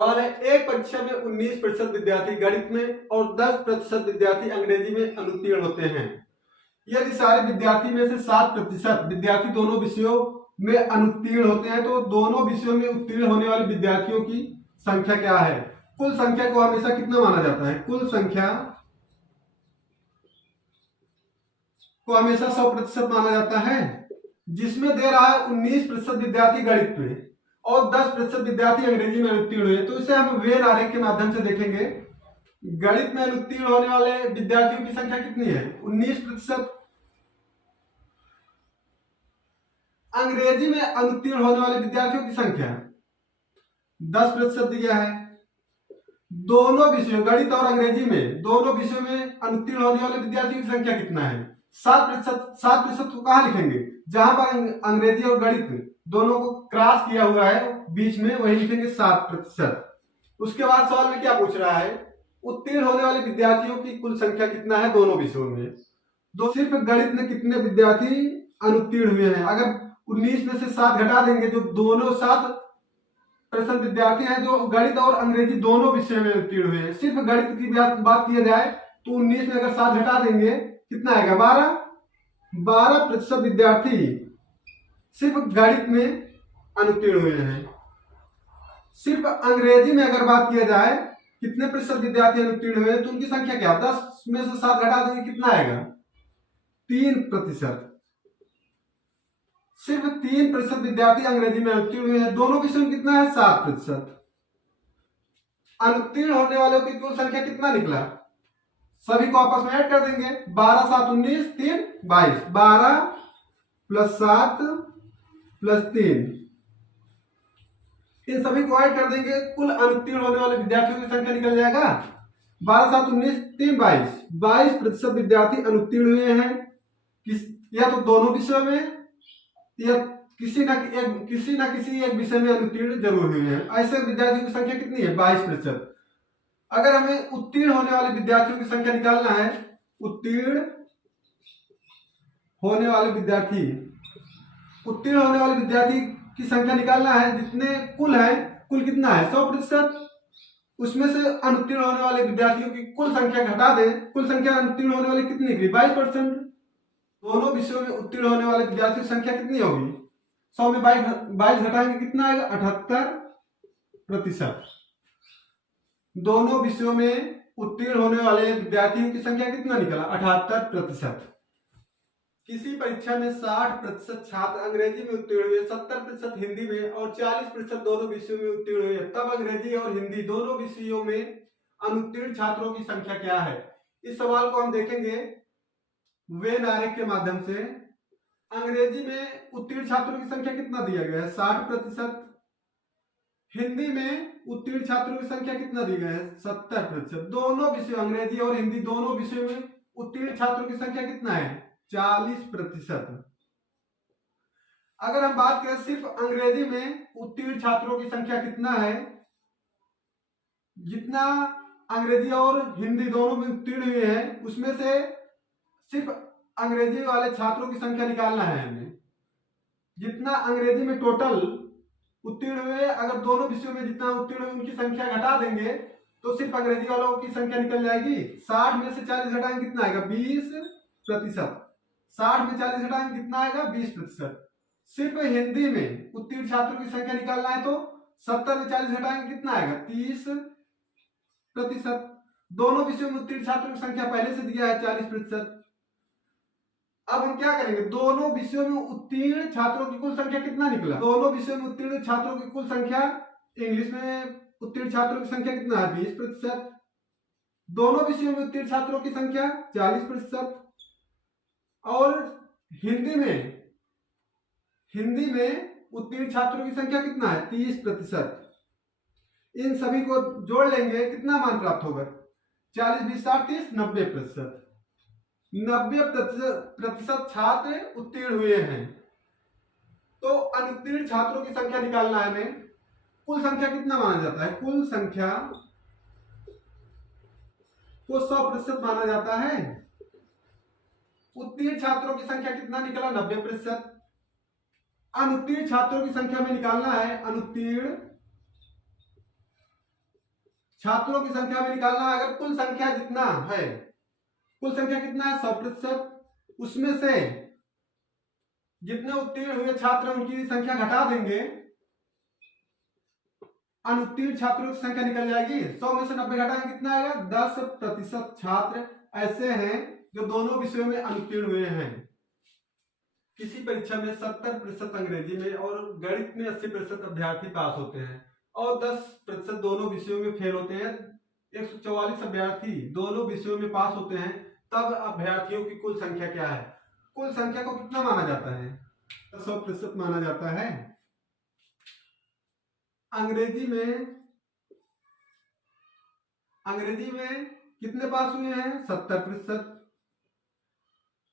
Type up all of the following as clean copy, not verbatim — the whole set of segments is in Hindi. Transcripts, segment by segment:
सवाल है, एक परीक्षा में 19% विद्यार्थी गणित में और 10% विद्यार्थी अंग्रेजी में अनुत्तीर्ण होते हैं। यदि सारे विद्यार्थी में से 7% विद्यार्थी दोनों विषयों में अनुत्तीर्ण होते हैं तो दोनों विषयों में उत्तीर्ण होने वाले विद्यार्थियों की संख्या क्या है? कुल संख्या को हमेशा कितना माना जाता है? कुल संख्या को हमेशा 100% माना जाता है। जिसमें दे रहा है 19% विद्यार्थी गणित में और 10% विद्यार्थी अंग्रेजी में अनुत्तीर्ण हुए, तो इसे हम वेन आरेख के माध्यम से देखेंगे। गणित में अनुत्तीर्ण होने वाले विद्यार्थियों की संख्या कितनी है? 19%। अंग्रेजी में अनुत्तीर्ण होने वाले विद्यार्थियों की संख्या 10% दिया है। दोनों विषयों गणित और अंग्रेजी में दोनों विषयों में अनुत्तीर्ण होने वाले विद्यार्थियों की संख्या कितना है? 7%। 7% को कहाँ लिखेंगे? जहां पर अंग्रेजी और गणित दोनों को क्रॉस किया हुआ है बीच में, वही लिखेंगे 7%। उसके बाद सवाल में क्या पूछ रहा है? उत्तीर्ण होने वाले विद्यार्थियों की कुल संख्या कितना है दोनों विषयों में? दो सिर्फ गणित में कितने विद्यार्थी अनुत्तीर्ण हुए हैं? अगर 19 में से 7 घटा देंगे, जो दोनों 7% विद्यार्थी हैं जो गणित और अंग्रेजी दोनों विषय में उत्तीर्ण हुए हैं। सिर्फ गणित की बात किया जाए तो 19 में अगर 7 घटा देंगे कितना आएगा? 12% विद्यार्थी सिर्फ गणित में अनुत्तीर्ण हुए हैं। सिर्फ अंग्रेजी में अगर बात किया जाए कितने प्रतिशत विद्यार्थी अनुत्तीर्ण हुए हैं तो उनकी संख्या क्या? 10 में से 7 घटा देंगे कितना आएगा? 3%। सिर्फ 3% विद्यार्थी अंग्रेजी में अनुत्तीर्ण हुए हैं। दोनों विषयों में कितना है? 7%। अनुत्तीर्ण होने वालों की कुल संख्या कितना निकला? सभी को आपस में ऐड कर देंगे। 12 7 19, 3 22। 12 + 7 + 3, इन सभी को ऐड कर देंगे, कुल अनुत्तीर्ण होने वाले विद्यार्थियों की संख्या निकल जाएगा 12 7 19, 3 22। 22% विद्यार्थी अनुत्तीर्ण हुए हैं। या तो दोनों विषयों में या किसी ना किसी एक विषय में अनुत्तीर्ण जरूर हुए हैं। ऐसे विद्यार्थियों की संख्या कितनी है? 22%। अगर हमें उत्तीर्ण होने वाले विद्यार्थियों की संख्या निकालना है, उत्तीर्ण होने वाले विद्यार्थी की संख्या निकालना है, जितने कुल है, कुल कितना है? 100%। उसमें से अनुत्तीर्ण होने वाले विद्यार्थियों की कुल संख्या घटा दें, कुल संख्या अनुत्तीर्ण होने वाली कितनी निकली? 22%। दोनों विषयों में उत्तीर्ण होने वाले विद्यार्थियों की संख्या कितनी होगी? 100 में 22 घटाएंगे कितना आएगा? 78%। दोनों विषयों में उत्तीर्ण होने वाले विद्यार्थियों की संख्या कितना निकला? 78%। किसी परीक्षा में 60% छात्र अंग्रेजी में उत्तीर्ण हुए, 70% हिंदी में और 40% दोनों विषयों में उत्तीर्ण हुए, तब अंग्रेजी और हिंदी दोनों विषयों में अनुत्तीर्ण छात्रों की संख्या क्या है? इस सवाल को हम देखेंगे वेन आरेख के माध्यम से। अंग्रेजी में उत्तीर्ण छात्रों की संख्या कितना दिया गया है? 60%। हिंदी में उत्तीर्ण छात्रों की संख्या कितना दी गया है? 70%। दोनों विषयों अंग्रेजी और हिंदी दोनों विषयों में उत्तीर्ण छात्रों की संख्या कितना है? 40%। अगर हम बात करें सिर्फ अंग्रेजी में उत्तीर्ण छात्रों की संख्या कितना है, जितना अंग्रेजी और हिंदी दोनों में उत्तीर्ण हुए हैं उसमें से सिर्फ अंग्रेजी वाले छात्रों की संख्या निकालना है हमें। जितना अंग्रेजी में टोटल उत्तीर्ण हुए, अगर दोनों विषयों में जितना उत्तीर्ण हुए उनकी संख्या घटा देंगे तो सिर्फ अंग्रेजी वालों की संख्या निकल जाएगी। 60 में से 40 घटाएंगे कितना आएगा? 20%। 60 में 40 घटाएंगे कितना आएगा? 20%। सिर्फ हिंदी में उत्तीर्ण छात्रों की संख्या निकालना है तो 70 में 40 घटाएंगे कितना आएगा? 30%। दोनों विषयों में उत्तीर्ण छात्रों की संख्या पहले से दिया है 40%। अब हम क्या करेंगे? दोनों विषयों में उत्तीर्ण छात्रों की कुल संख्या कितना निकला? दोनों विषयों में उत्तीर्ण छात्रों की कुल संख्या, इंग्लिश में उत्तीर्ण छात्रों की संख्या कितना है? 20%। दोनों विषयों में उत्तीर्ण छात्रों की संख्या 40%। और हिंदी में उत्तीर्ण छात्रों की संख्या कितना है? 30%। इन सभी को जोड़ लेंगे, कितना मान प्राप्त होगा? 40 20 60 30 90%। 90% छात्र उत्तीर्ण हुए हैं। तो अनुत्तीर्ण छात्रों की संख्या निकालना है हमें। कुल संख्या कितना माना जाता है? कुल संख्या को 100% माना जाता है। उत्तीर्ण छात्रों की संख्या कितना निकला? 90%। अनुत्तीर्ण छात्रों की संख्या में निकालना है अनुत्तीर्ण छात्रों की संख्या में निकालना है। अगर कुल संख्या जितना है, कुल संख्या कितना है 100%, उसमें से जितने उत्तीर्ण हुए छात्र उनकी संख्या घटा देंगे, अनुत्तीर्ण छात्रों की संख्या निकल जाएगी। 100 में से 90 घटाएंगे कितना आएगा, 10% छात्र ऐसे हैं जो दोनों विषयों में अनुत्तीर्ण हुए हैं। किसी परीक्षा में 70% अंग्रेजी में और गणित में 80% अभ्यर्थी पास होते हैं और 10% दोनों विषयों में फेल होते हैं। 144 अभ्यर्थी दोनों विषयों में पास होते हैं, तब अभ्यर्थियों की कुल संख्या क्या है? कुल संख्या को कितना माना जाता है? 100% माना जाता है। अंग्रेजी में कितने पास हुए हैं? 70%।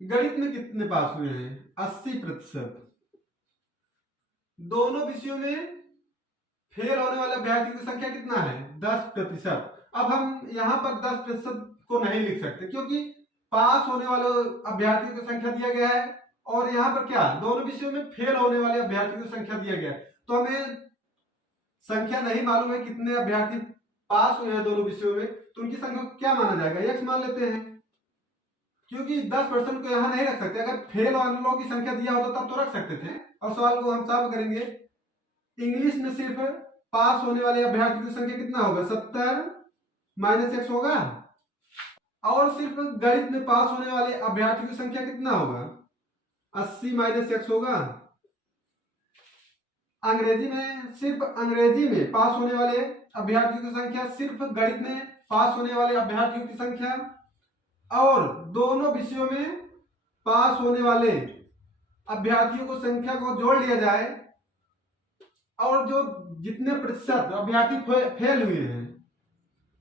गणित में कितने पास हुए हैं? 80%। दोनों विषयों में फेल होने वाले अभ्यर्थी की संख्या कितना है? 10%। अब हम यहाँ पर 10% को नहीं लिख सकते क्योंकि पास होने वाले अभ्यर्थियों की संख्या दिया गया है और यहाँ पर क्या, दोनों विषयों में फेल होने वाले अभ्यर्थियों की संख्या दिया गया है। तो हमें संख्या नहीं मालूम है कितने अभ्यर्थी पास हुए हैं दोनों विषयों में, तो उनकी संख्या क्या माना जाएगा? x मान लेते हैं, क्योंकि 10% को यहाँ नहीं रख सकते। अगर फेल वालों की संख्या दिया होता तब तो रख सकते थे। और सवाल को हम सॉल्व करेंगे। इंग्लिश में सिर्फ पास होने वाले अभ्यर्थियों की संख्या कितना होगा? 70 - x होगा। और सिर्फ गणित में पास होने वाले अभ्यर्थियों की संख्या कितना होगा? 80 - x होगा। अंग्रेजी में पास होने वाले अभ्यर्थियों की संख्या, सिर्फ गणित में पास होने वाले अभ्यर्थियों की संख्या और दोनों विषयों में पास होने वाले अभ्यर्थियों को संख्या को जोड़ लिया जाए और जो जितने प्रतिशत अभ्यर्थी फेल हुए हैं,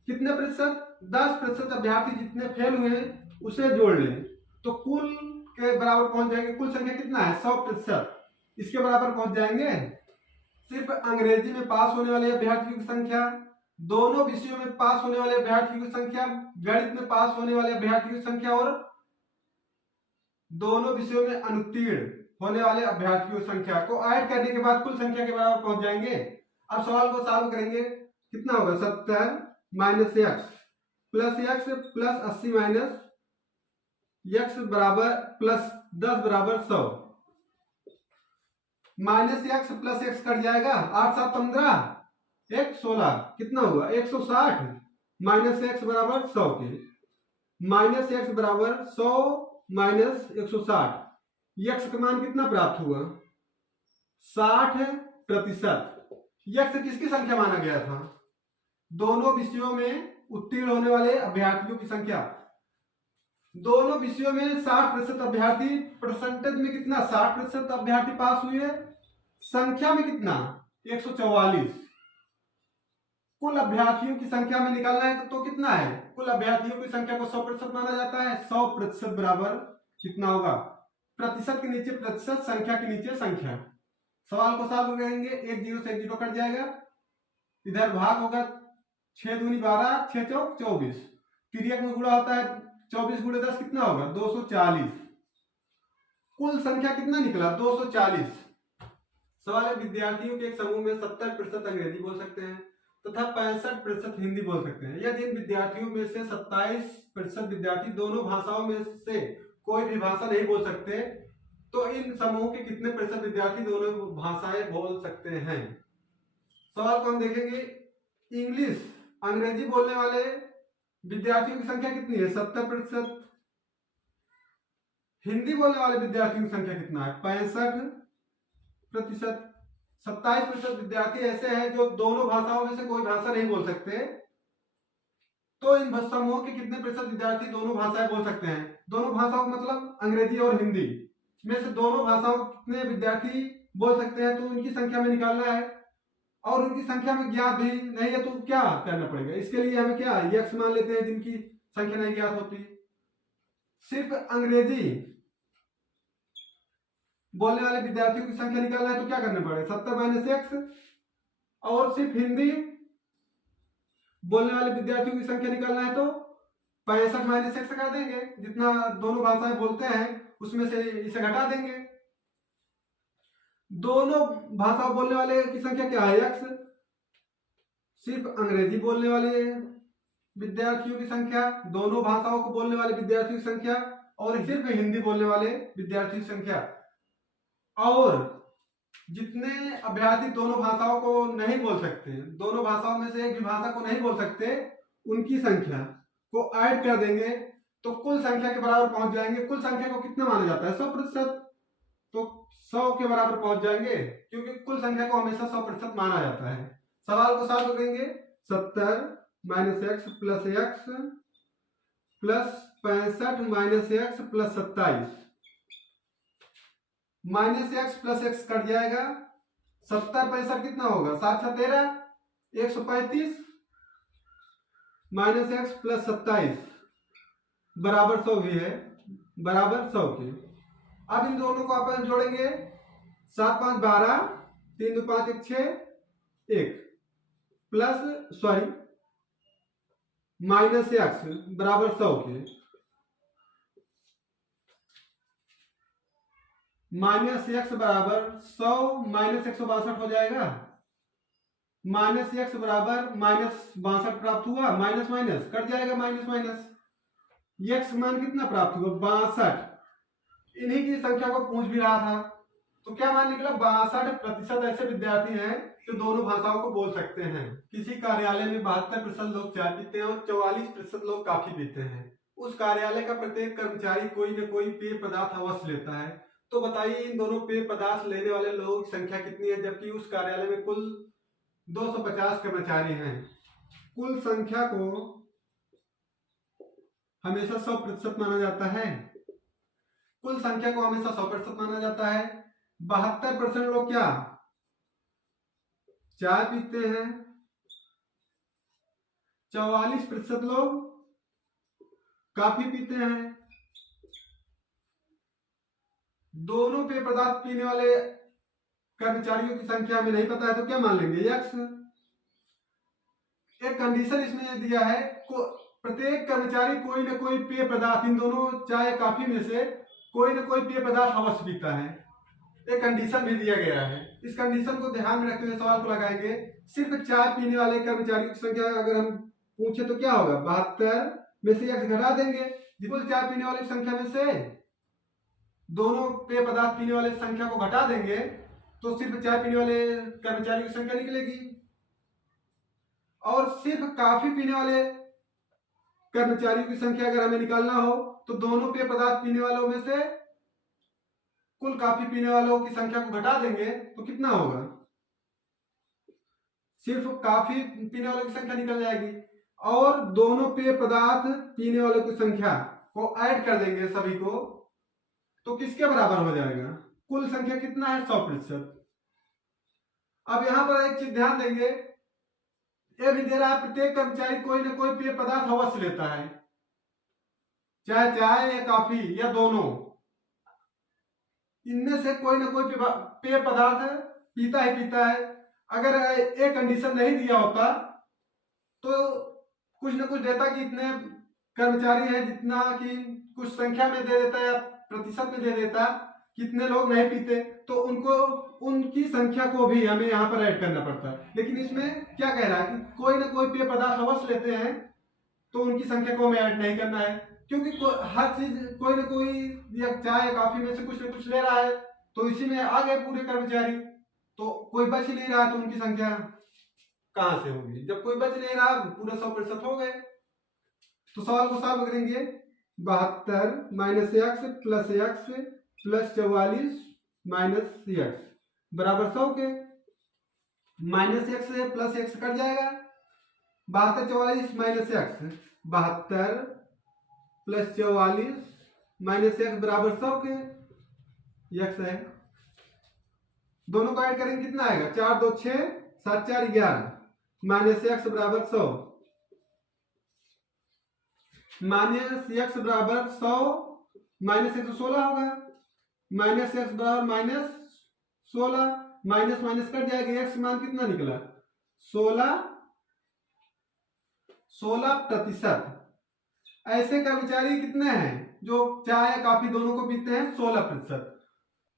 कितने प्रतिशत? 10% अभ्यर्थी जितने फेल हुए हैं उसे जोड़ लें तो कुल के बराबर पहुंच जाएंगे। कुल संख्या कितना है? 100%। इसके बराबर पहुंच जाएंगे। सिर्फ अंग्रेजी में पास होने वाले अभ्यर्थियों की संख्या, दोनों विषयों में पास होने वाले अभ्यर्थियों की संख्या, गणित में पास होने वाले अभ्यर्थियों की संख्या और दोनों विषयों में अनुत्तीर्ण होने वाले अभ्यर्थियों की संख्या को ऐड करने के बाद कुल संख्या के बराबर पहुंच जाएंगे। अब सवाल को सॉल्व करेंगे। कितना होगा? 70 - x plus x plus 80 - x बराबर प्लस 10 बराबर 100। -x प्लस x कट जाएगा। 8 7 15, 1 16, कितना हुआ? 160 माइनस x बराबर 100 के। माइनस x बराबर 100 माइनस 160। x का मान कितना प्राप्त हुआ? 60%। x किसकी संख्या माना गया था? दोनों विषयों में उत्तीर्ण होने वाले अभ्यर्थियों की संख्या। दोनों विषयों में 60% अभ्यर्थी, परसेंटेज में कितना? 60% अभ्यर्थी पास हुए। संख्या में कितना? 144। कुल अभ्यर्थियों की संख्या में निकालना है तो कितना है? कुल अभ्यर्थियों की संख्या को 100% माना जाता है। 100% बराबर कितना होगा? प्रतिशत के नीचे प्रतिशत, संख्या के नीचे संख्या। सवाल को सॉल्व करेंगे। 1 0 से 1 0 कट जाएगा। इधर भाग होगा 6 दूनी 12, 6 चौक 24। तिर्यक में गुणा होता है 24 × 10 कितना होगा? 240। कुल संख्या कितना निकला? 240। सवाल है, विद्यार्थियों के एक समूह में 70% अंग्रेजी बोल सकते हैं तथा 65% हिंदी बोल सकते हैं। यदि इन विद्यार्थियों में से 27% विद्यार्थी दोनों भाषाओं में से कोई भी भाषा नहीं बोल सकते तो इन समूह के कितने प्रतिशत विद्यार्थी दोनों भाषाएं बोल सकते हैं? सवाल को हम देखेंगे। इंग्लिश अंग्रेजी बोलने वाले विद्यार्थियों की संख्या कितनी है? 70%। हिंदी बोलने वाले विद्यार्थियों की संख्या कितना है? 65%। 27% विद्यार्थी ऐसे हैं जो दोनों भाषाओं में से कोई भाषा नहीं बोल सकते, तो इन समूह के कितने प्रतिशत विद्यार्थी दोनों भाषाएं बोल सकते हैं? दोनों भाषाओं का मतलब अंग्रेजी और हिंदी में से दोनों भाषाओं कितने विद्यार्थी बोल सकते हैं, तो उनकी संख्या में निकालना है। और उनकी संख्या में ज्ञात भी नहीं है तो क्या करना पड़ेगा? इसके लिए हमें क्या x मान लेते हैं जिनकी संख्या नहीं ज्ञात होती। सिर्फ अंग्रेजी बोलने वाले विद्यार्थियों की संख्या निकालना है तो क्या करना पड़ेगा? 70 - x। और सिर्फ हिंदी बोलने वाले विद्यार्थियों की संख्या निकालना है तो 65 - x कर देंगे। जितना दोनों भाषाएं बोलते हैं उसमें से इसे घटा देंगे। दोनों भाषा बोलने वाले की संख्या क्या है? x। सिर्फ अंग्रेजी बोलने वाले विद्यार्थियों की संख्या, दोनों भाषाओं को बोलने वाले विद्यार्थियों की संख्या, और सिर्फ हिंदी बोलने वाले विद्यार्थियों की संख्या, और जितने अभ्यर्थी दोनों भाषाओं को नहीं बोल सकते, दोनों भाषाओं में से एक भी भाषा को नहीं बोल सकते, उनकी संख्या को ऐड कर देंगे तो कुल संख्या के बराबर पहुंच जाएंगे। कुल संख्या को कितना माना जाता है? 100%। तो 100 के बराबर पहुंच जाएंगे, क्योंकि कुल संख्या को हमेशा 100% माना जाता है। सवाल को सॉल्व करेंगे। 70 minus x plus x plus 65 minus x plus 27, minus x plus x cut जाएगा। 70 65 कितना होगा? 7 6 13, 135 माइनस एक्स प्लस 27 बराबर 100 भी है, बराबर 100 के। अब इन दोनों को अपन जोड़ेंगे। 7 5 12, 3 2 5 1 6 1 प्लस माइनस एक्स बराबर 100 के। माइनस एक्स बराबर 100 माइनस 162 हो जाएगा। माइनस एक्स बराबर माइनस 62 प्राप्त हुआ, माइनस माइनस कट जाएगा, माइनस माइनस एक्स मान कितना प्राप्त हुआ? 62। इन्हीं की संख्या को पूछ भी रहा था, तो क्या मान निकला? 62% ऐसे विद्यार्थी हैं जो दोनों भाषाओं को बोल सकते हैं। किसी कार्यालय में 72% लोग चाय पीते हैं और 44% लोग कॉफी पीते हैं। उस कार्यालय का प्रत्येक कर्मचारी कोई न कोई पेय पदार्थ अवश्य लेता है। तो बताइए इन दोनों पेय पदार्थ लेने वाले लोगों की संख्या कितनी है, जबकि उस कार्यालय में कुल 250 कर्मचारी हैं। कुल संख्या को हमेशा 100% माना जाता है। कुल संख्या को हमेशा 100% माना जाता है। 72% लोग क्या चाय पीते हैं, 44% लोग कॉफी पीते हैं। दोनों पेय पदार्थ पीने वाले कर्मचारियों की संख्या हमें नहीं पता है, तो क्या मान लेंगे? एक्स। एक कंडीशन इसमें दिया है, प्रत्येक कर्मचारी कोई न कोई पेय पदार्थ, इन दोनों चाय कॉफी में से कोई न कोई पेय पदार्थ अवश्य पीता है। एक कंडीशन भी दिया गया है। इस कंडीशन को ध्यान में रखते हुए सवाल को लगाएंगे। सिर्फ चाय पीने वाले कर्मचारियों की संख्या अगर हम पूछे तो क्या होगा? 72 में से एक्स घटा देंगे। कुल चाय पीने वाली संख्या में से दोनों पेय पदार्थ पीने वाले संख्या को घटा देंगे तो सिर्फ चाय पीने वाले कर्मचारियों की संख्या निकलेगी। और सिर्फ कॉफी पीने वाले कर्मचारियों की संख्या अगर हमें निकालना हो तो दोनों पेय पदार्थ पीने वालों में से कुल कॉफी पीने वालों की संख्या को घटा देंगे तो कितना होगा? सिर्फ कॉफी पीने वालों की संख्या निकल जाएगी और दोनों पेय पदार्थ पीने वालों की संख्या को ऐड कर देंगे सभी को, तो किसके बराबर हो जाएगा? कुल संख्या कितना है? 100%। अब यहां पर एक चीज ध्यान देंगे, यह भी दे रहा है प्रत्येक कर्मचारी कोई ना कोई पेय पदार्थ अवश्य लेता है, चाहे चाय या कॉफी या दोनों, इनमें से कोई ना कोई पेय पदार्थ पीता ही पीता है। अगर एक कंडीशन नहीं दिया होता तो कुछ न कुछ देता कि इतने कर्मचारी हैं, जितना कि कुछ संख्या में दे देता या प्रतिशत में दे देता कितने लोग नहीं पीते, तो उनको उनकी संख्या को भी हमें यहाँ पर ऐड करना पड़ता है। लेकिन इसमें क्या कह रहा है कि कोई ना कोई पेय पदार्थ अवश्य लेते हैं तो उनकी संख्या को हमें ऐड नहीं करना है, क्योंकि हर चीज कोई ना कोई या चाय या कॉफी में से कुछ ना कुछ ले रहा है, तो इसी में आ गए पूरे कर्मचारी, तो कोई बच नहीं रहा तो उनकी संख्या कहां से होगी? जब कोई बच नहीं रहा पूरे 100% हो गए। तो सवाल को सॉल्व करेंगे। 72 minus x plus x plus 44 minus x बराबर 100 के। माइनस एक्स से प्लस एक्स कट जाएगा। 72 44 minus x, 72 plus 44 minus x बराबर 100 के। एक्स है, दोनों को ऐड करेंगे कितना आएगा? 4 2 6 7 4 11 माइनस एक्स बराबर 100। माइनस एक्स बराबर 100 माइनस 116 होगा। माइनस एक्स बराबर माइनस 16, माइनस माइनस कट जाएगा। एक्स मान कितना निकला? 16%। ऐसे कर्मचारी कितने हैं जो चाय या कॉफी दोनों को पीते हैं? 16%।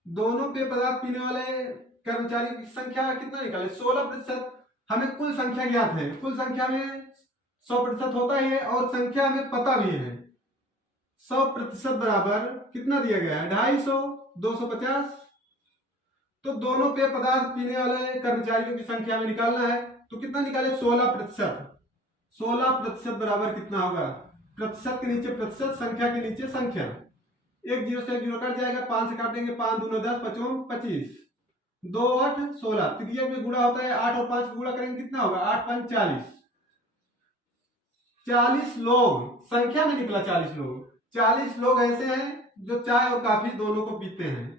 दोनों पेय पदार्थ पीने वाले कर्मचारियों की संख्या कितना निकाले? 16%। हमें कुल संख्या ज्ञात है, कुल संख्या में 100% होता ही है और संख्या हमें पता भी है। 100% बराबर कितना दिया गया है, 250, 250। तो दोनों पेय पदार्थ पीने वाले कर्मचारियों की संख्या में निकालना है, तो कितना निकाले, 16%। 16% बराबर कितना होगा, प्रतिशत के नीचे प्रतिशत, संख्या के नीचे संख्या, एक जीरो से एक जीरो कट जाएगा, 5 से काटेंगे, 5 दूना 10, 5 25, 2 8 16, तृतीयक में गुणा होता है, 8 और 5 गुणा करेंगे कितना होगा, 8 5 40। 40 लोग संख्या में निकला, 40 लोग। 40 लोग ऐसे हैं जो चाय और कॉफी दोनों को पीते हैं।